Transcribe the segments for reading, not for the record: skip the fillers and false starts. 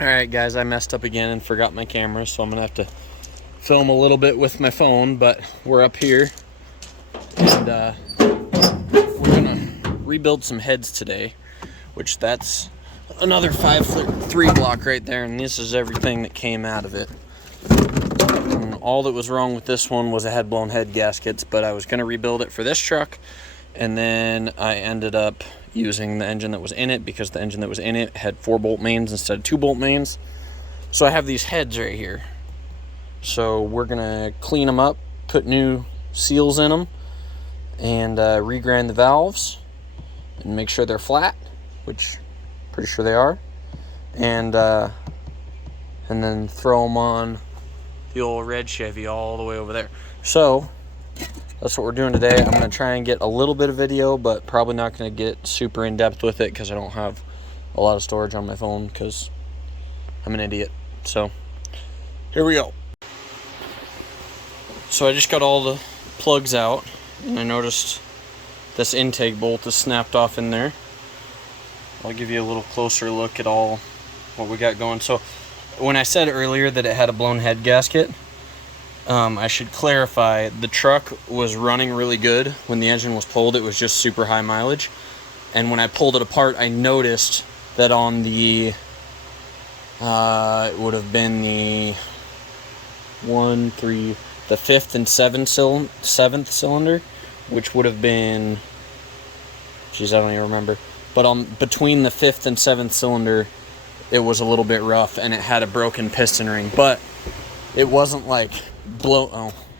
Alright guys, I messed up again and forgot my camera, so I'm gonna have to film a little bit with my phone, but we're up here and we're gonna rebuild some heads today, which that's another 5'3" block right there, and this is everything that came out of it. And all that was wrong with this one was it had blown head gaskets, but I was gonna rebuild it for this truck, and then I ended up using the engine that was in it because the engine that was in it had 4 bolt mains instead of 2 bolt mains. So I have these heads right here. So we're gonna clean them up, put new seals in them, and regrind the valves and make sure they're flat, which I'm pretty sure they are, and then throw them on the old red Chevy all the way over there. So that's what we're doing today. I'm going to try and get a little bit of video, but probably not going to get super in-depth with it because I don't have a lot of storage on my phone because I'm an idiot. So here we go. So I just got all the plugs out, and I noticed this intake bolt is snapped off in there. I'll give you a little closer look at all what we got going. So when I said earlier that it had a blown head gasket, I should clarify, the truck was running really good. When the engine was pulled, it was just super high mileage. And when I pulled it apart, I noticed that on the, it would have been the 5th and 7th cylinder, which would have been, geez, I don't even remember. But between the 5th and 7th cylinder, it was a little bit rough, and it had a broken piston ring. But it wasn't like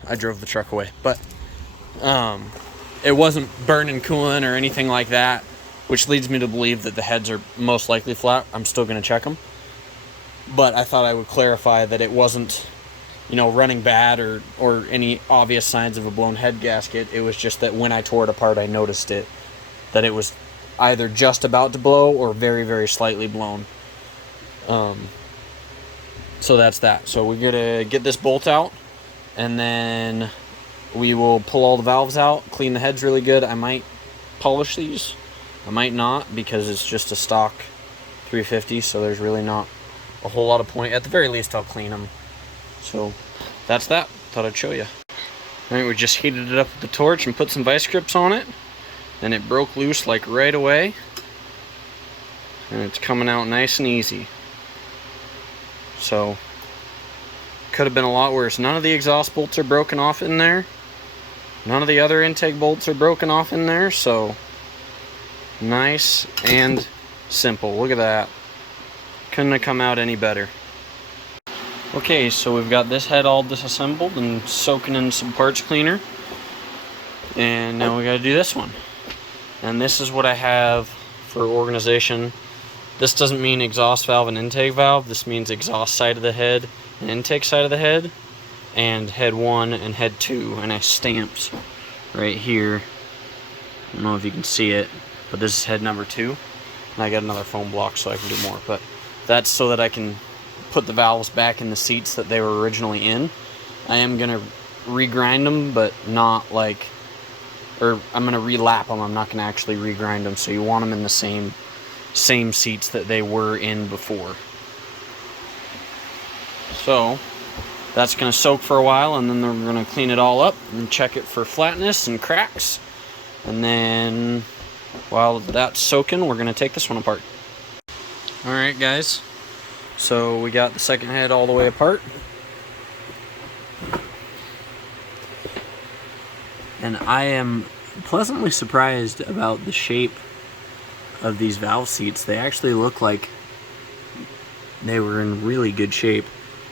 I drove the truck away, but it wasn't burning coolant or anything like that, which leads me to believe that the heads are most likely flat. I'm still going to check them, but I thought I would clarify that it wasn't, running bad or any obvious signs of a blown head gasket. It was just that when I tore it apart, I noticed that it was either just about to blow or very, very slightly blown. So that's that. So we're gonna get this bolt out, and then we will pull all the valves out, clean the heads really good. I might polish these, I might not, because it's just a stock 350, so there's really not a whole lot of point. At the very least, I'll clean them. So that's that. Thought I'd show you. Alright, we just heated it up with the torch and put some vice grips on it, and it broke loose like right away, and it's coming out nice and easy. So could have been a lot worse. None of the exhaust bolts are broken off in there. None of the other intake bolts are broken off in there. So nice and simple. Look at that. Couldn't have come out any better. Okay, so we've got this head all disassembled and soaking in some parts cleaner. And now we got to do this one. And this is what I have for organization. This doesn't mean exhaust valve and intake valve. This means exhaust side of the head and intake side of the head, and head 1 and head 2. And I stamped right here. I don't know if you can see it, but this is head number 2. And I got another foam block so I can do more. But that's so that I can put the valves back in the seats that they were originally in. I am going to regrind them, but not like, or I'm going to relap them. I'm not going to actually regrind them. So you want them in the same seats that they were in before. So that's going to soak for a while, and then we're going to clean it all up and check it for flatness and cracks. And then while that's soaking, we're going to take this one apart. Alright guys, so we got the second head all the way apart. And I am pleasantly surprised about the shape of these valve seats. They actually look like they were in really good shape.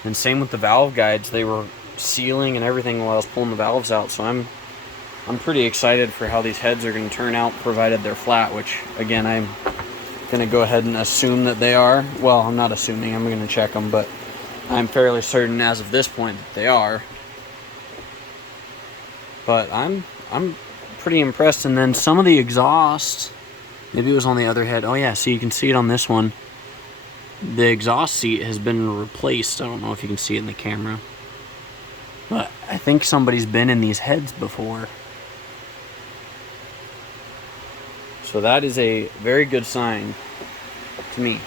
And same with the valve guides. They were sealing and everything while I was pulling the valves out. So I'm pretty excited for how these heads are going to turn out, provided they're flat, which again, I'm going to go ahead and assume that they are. Well, I'm not assuming, I'm going to check them, but I'm fairly certain as of this point that they are. But I'm pretty impressed. And then some of the exhaust, maybe it was on the other head. Oh yeah, so you can see it on this one. The exhaust seat has been replaced. I don't know if you can see it in the camera, but I think somebody's been in these heads before. So that is a very good sign to me.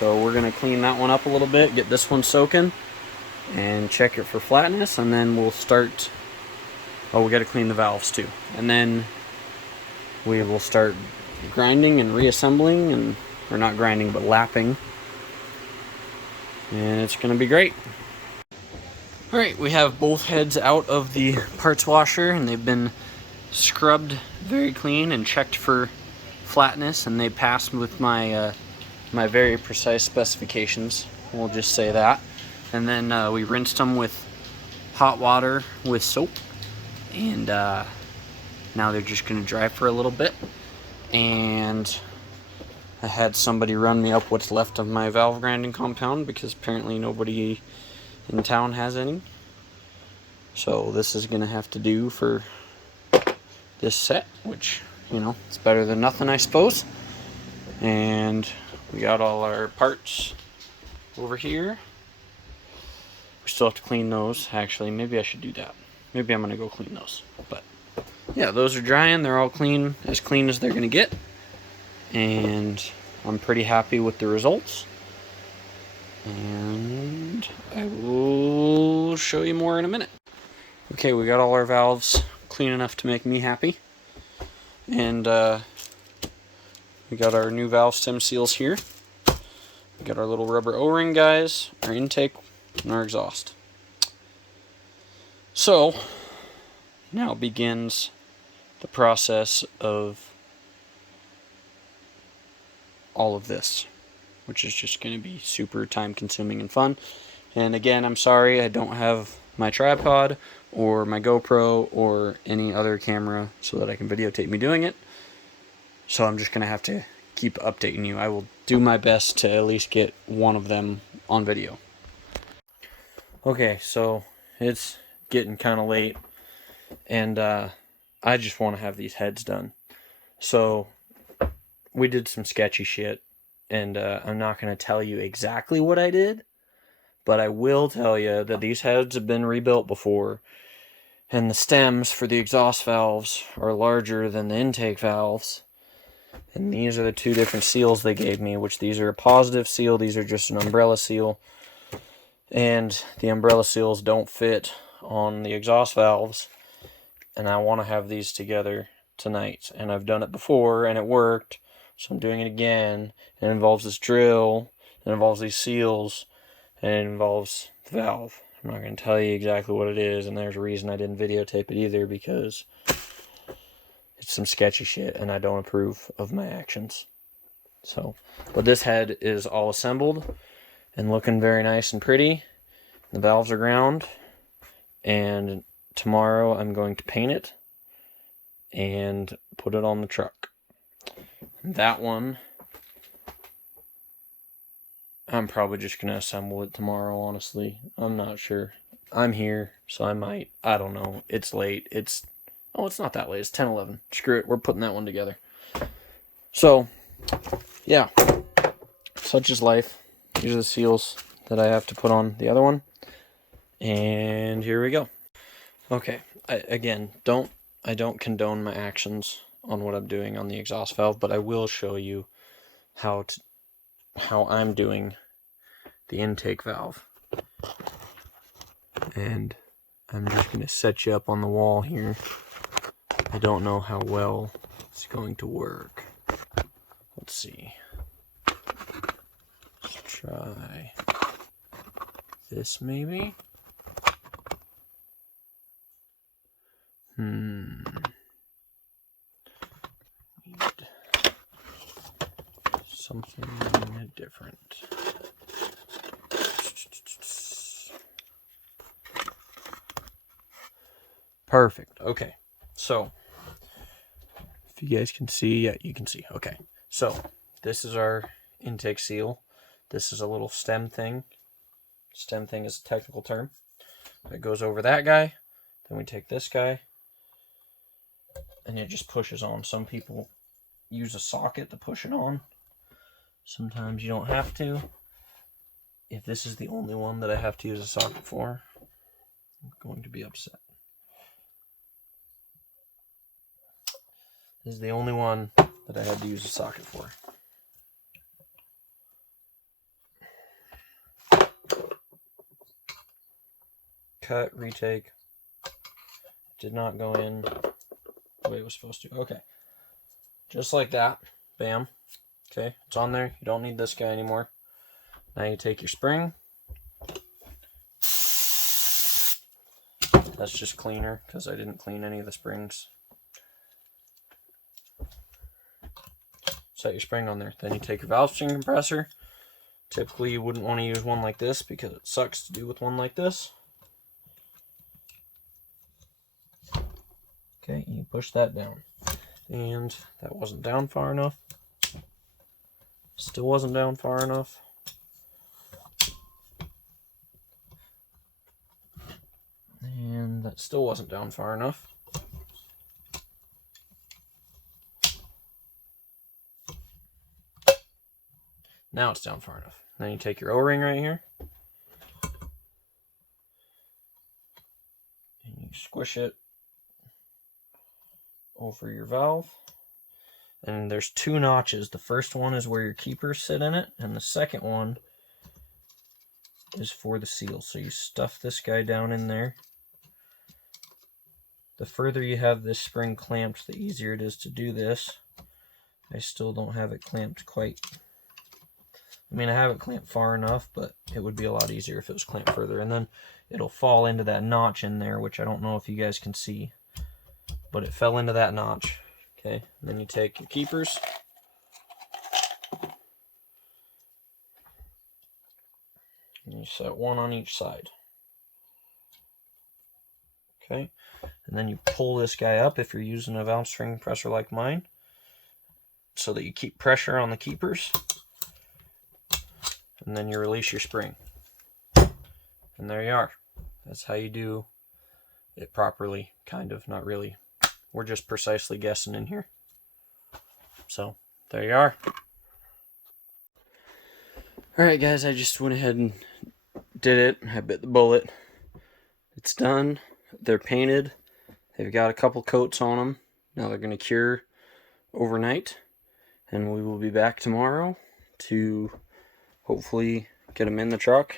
So we're going to clean that one up a little bit, get this one soaking, and check it for flatness, and then we'll start. Oh, we got to clean the valves too, and then we will start grinding and reassembling, and or not grinding but lapping, and it's going to be great. Alright, we have both heads out of the parts washer, and they've been scrubbed very clean and checked for flatness, and they passed with my my very precise specifications, we'll just say that. And then we rinsed them with hot water with soap, and now they're just going to dry for a little bit. And I had somebody run me up what's left of my valve grinding compound, because apparently nobody in town has any. So this is going to have to do for this set, which, you know, it's better than nothing, I suppose. And we got all our parts over here. We still have to clean those. Actually, maybe I should do that. Maybe I'm going to go clean those. But yeah, those are drying. They're all clean as they're going to get. And I'm pretty happy with the results. And I will show you more in a minute. Okay, we got all our valves clean enough to make me happy. And we got our new valve stem seals here. We got our little rubber O-ring guys, our intake, and our exhaust. So, now begins the process of all of this, which is just going to be super time consuming and fun. And again, I'm sorry I don't have my tripod or my GoPro or any other camera so that I can videotape me doing it. So I'm just going to have to keep updating you. I will do my best to at least get one of them on video. Okay, so it's getting kind of late, and I just want to have these heads done. So we did some sketchy shit, and I'm not going to tell you exactly what I did, but I will tell you that these heads have been rebuilt before, and the stems for the exhaust valves are larger than the intake valves. And these are the two different seals they gave me, which these are a positive seal, these are just an umbrella seal. And the umbrella seals don't fit on the exhaust valves. And I want to have these together tonight. And I've done it before, and it worked. So I'm doing it again. It involves this drill, it involves these seals, and it involves the valve. I'm not going to tell you exactly what it is, and there's a reason I didn't videotape it either, because it's some sketchy shit, and I don't approve of my actions. So, but this head is all assembled and looking very nice and pretty. The valves are ground, and tomorrow I'm going to paint it and put it on the truck. That one, I'm probably just going to assemble it tomorrow, honestly. I'm not sure. I'm here, so I might. I don't know. It's late. Oh, it's not that late. It's 10:11. Screw it. We're putting that one together. So, yeah. Such is life. These are the seals that I have to put on the other one. And here we go. Okay. I don't condone my actions on what I'm doing on the exhaust valve, but I will show you how I'm doing the intake valve. And I'm just going to set you up on the wall here. I don't know how well it's going to work. Let's see. Let's try this maybe. Need something different. Perfect. Okay. So, if you guys can see, yeah, you can see. Okay. So, this is our intake seal. This is a little stem thing. Stem thing is a technical term. That goes over that guy. Then we take this guy, and it just pushes on. Some people use a socket to push it on. Sometimes you don't have to. If this is the only one that I have to use a socket for, I'm going to be upset. This is the only one that I had to use a socket for. cut, retake. Did not go in the way it was supposed to. Okay. Just like that. Bam. Okay, it's on there. You don't need this guy anymore. Now you take your spring. That's just cleaner because I didn't clean any of the springs. Set your spring on there. Then you take your valve string compressor. Typically you wouldn't want to use one like this because it sucks to do with one like this. Okay, you push that down. And that wasn't down far enough. Still wasn't down far enough. And that still wasn't down far enough. Now it's down far enough. Then you take your O-ring right here. And you squish it over your valve. And there's two notches. The first one is where your keepers sit in it, and the second one is for the seal. So you stuff this guy down in there. The further you have this spring clamped, the easier it is to do this. I still don't have it clamped quite. I mean, I have it clamped far enough, but it would be a lot easier if it was clamped further. And then it'll fall into that notch in there, which I don't know if you guys can see, but it fell into that notch. Okay, and then you take your keepers. And you set one on each side. Okay, and then you pull this guy up if you're using a valve string compressor like mine, so that you keep pressure on the keepers. And then you release your spring. And there you are. That's how you do it properly, kind of, not really. We're just precisely guessing in here. So, there you are. Alright guys, I just went ahead and did it. I bit the bullet. It's done. They're painted. They've got a couple coats on them. Now they're going to cure overnight. And we will be back tomorrow to hopefully get them in the truck,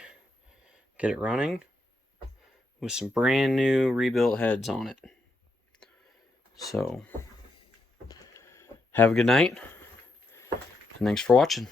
get it running with some brand new rebuilt heads on it. So, have a good night, and thanks for watching.